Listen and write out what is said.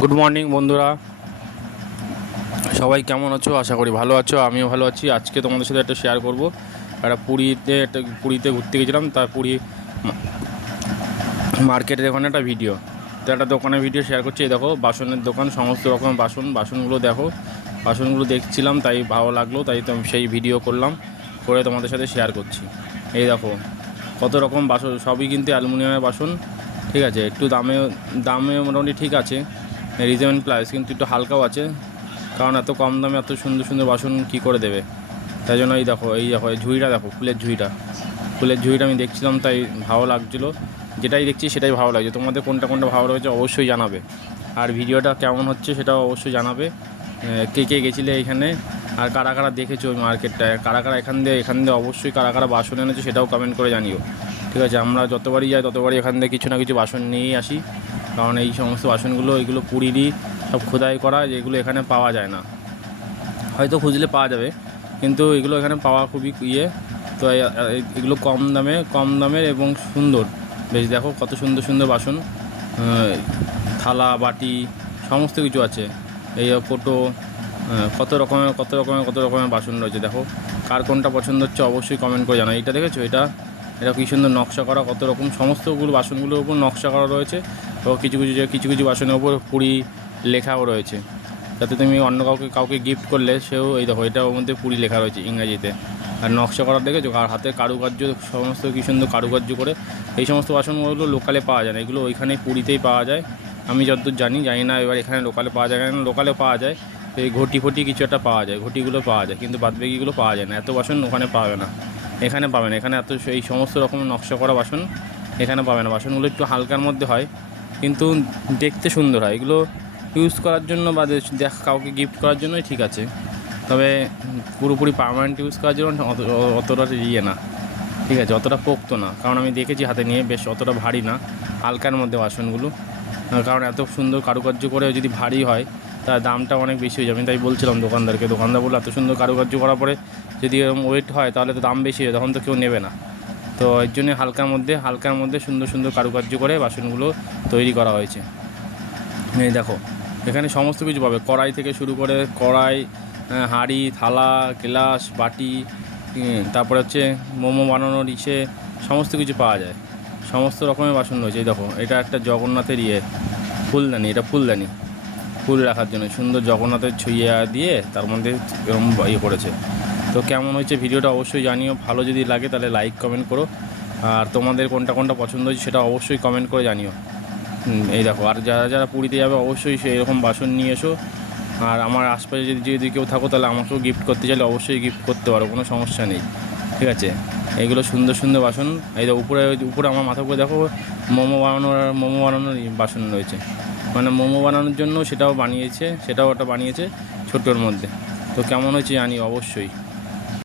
Good morning বন্ধুরা, সবাই কেমন আছো? আশা করি ভালো আছো। আমিও ভালো আছি। আজকে তোমাদের সাথে একটা শেয়ার করব। পুরীতে ঘুরতে গেছিলাম, তার পুরী মার্কেটের ওখানে একটা ভিডিও, তো একটা দোকানের ভিডিও শেয়ার করছি। এই দেখো, বাসনের দোকান, সমস্ত রকম বাসনগুলো দেখো। বাসনগুলো দেখছিলাম, তাই ভালো লাগলো, তাই তো সেই ভিডিও করলাম, করে তোমাদের সাথে শেয়ার করছি। এই দেখো কত রকম বাসন, সবই কিন্তু অ্যালুমিনিয়ামের বাসন। ঠিক আছে, একটু দামে মোটামুটি ঠিক আছে, রিজনেবল প্রাইস, কিন্তু একটু হালকাও আছে, কারণ এত কম দামে এত সুন্দর সুন্দর বাসন কী করে দেবে। তাই জন্য এই দেখো এই ঝুড়িটা দেখো, ফুলের ঝুড়িটা আমি দেখছিলাম, তাই ভালো লাগছিলো। যেটাই দেখছি সেটাই ভালো লাগছে। তোমাদের কোনটা কোনটা ভালো লাগছে অবশ্যই জানাবে, আর ভিডিওটা কেমন হচ্ছে সেটাও অবশ্যই জানাবে। কে কে গেছিলে এইখানে, আর কারা কারা দেখেছো ওই মার্কেটটায়, কারা কারা এখান দিয়ে অবশ্যই কারা কারা বাসন এনেছো সেটাও কমেন্ট করে জানিও। ঠিক আছে, আমরা যতবারই যাই ততবারই এখান থেকে কিছু না কিছু বাসন নিয়েই আসি, কারণ এই সমস্ত বাসনগুলো এগুলো পুরীরই সব খোদাই করা, যেগুলো এখানে পাওয়া যায় না। হয়তো খুঁজলে পাওয়া যাবে, কিন্তু এগুলো এখানে পাওয়া খুবই তো এগুলো কম দামের এবং সুন্দর বেশ। দেখো কত সুন্দর সুন্দর বাসন, থালা বাটি সমস্ত কিছু আছে। এই কোটো, কত রকমের বাসন রয়েছে। দেখো কার কোনটা পছন্দ হচ্ছে অবশ্যই কমেন্ট করে জানাই। এটা দেখেছো, এটা কী সুন্দর নকশা করা, কত রকম সমস্তগুলো বাসনগুলোর উপর নকশা করা রয়েছে। তো কিছু বাসনের উপর পুরী লেখাও রয়েছে, যাতে তুমি অন্য কাউকে গিফট করলে সেও, এই দেখো এটার মধ্যে পুরী লেখা রয়েছে ইংরাজিতে, আর নকশা করা দেখেছো, আর হাতে কারুকার্য, সমস্ত কী সুন্দর কারুকার্য করে। এই সমস্ত বাসনগুলো লোকালে পাওয়া যায় না, এগুলো ওইখানে পুরীতেই পাওয়া যায়। আমি যতদূর জানি না, এবার এখানে লোকালে পাওয়া যায় না। লোকালে পাওয়া যায় তো এই ঘটি কিছু একটা পাওয়া যায়, ঘটিগুলো পাওয়া যায়, কিন্তু বাদবাকিগুলো পাওয়া যায় না। এত বাসন ওখানে পাবে না, এখানে পাবে না। এখানে এত এই সমস্ত রকম নকশা করা বাসন এখানে পাবে না। বাসনগুলো একটু হালকার মধ্যে হয়, কিন্তু দেখতে সুন্দর হয়। এগুলো ইউজ করার জন্য বা কাউকে গিফট করার জন্যই ঠিক আছে, তবে পুরোপুরি পার্মানেন্ট ইউজ করার জন্য অতটা না। ঠিক আছে, অতটা পোক্ত না, কারণ আমি দেখেছি হাতে নিয়ে, বেশ অতটা ভারী না, হালকার মধ্যে বাসনগুলো। কারণ এত সুন্দর কারুকার্য করে যদি ভারী হয় তার দামটা অনেক বেশি হয়ে যাবে। আমি তাই বলছিলাম দোকানদার বলে, এত সুন্দর কারুকার্য করার পরে যদি এরকম ওয়েট হয় তাহলে তো দাম বেশি হয়, তখন তো কেউ নেবে না। তো এর জন্য হালকার মধ্যে সুন্দর সুন্দর কারুকার্য করে বাসনগুলো তৈরি করা হয়েছে। এই দেখো এখানে সমস্ত কিছু পাবে, কড়াই থেকে শুরু করে হাঁড়ি, থালা, গ্লাস, বাটি, তারপরে হচ্ছে মোমো বানানোর সমস্ত কিছু পাওয়া যায়। সমস্ত রকমের বাসন রয়েছে। এই দেখো এটা একটা জগন্নাথের ফুলদানি, এটা ফুল রাখার জন্য সুন্দর জগন্নাথের ছুঁয়া দিয়ে তার মধ্যে এরকম করেছে। তো কেমন হয়েছে ভিডিওটা অবশ্যই জানিও। ভালো যদি লাগে তাহলে লাইক কমেন্ট করো, আর তোমাদের কোনটা কোনটা পছন্দ হয়েছে সেটা অবশ্যই কমেন্ট করে জানিও। এই দেখো, আর যারা পুরীতে যাবে অবশ্যই এরকম বাসন নিয়ে এসো। আর আমার আশপাশে যদি কেউ থাকো তাহলে আমাকেও গিফট করতে চাইলে অবশ্যই গিফট করতে পারো, কোনো সমস্যা নেই। ঠিক আছে, এইগুলো সুন্দর সুন্দর বাসন। এই উপরে আমার মাথার উপরে দেখো মোমো বানানোর বাসন রয়েছে, মানে মোমো বানানোর জন্য সেটাও ওটা বানিয়েছে ছোটোর মধ্যে। তো কেমন হয়েছে জানি অবশ্যই।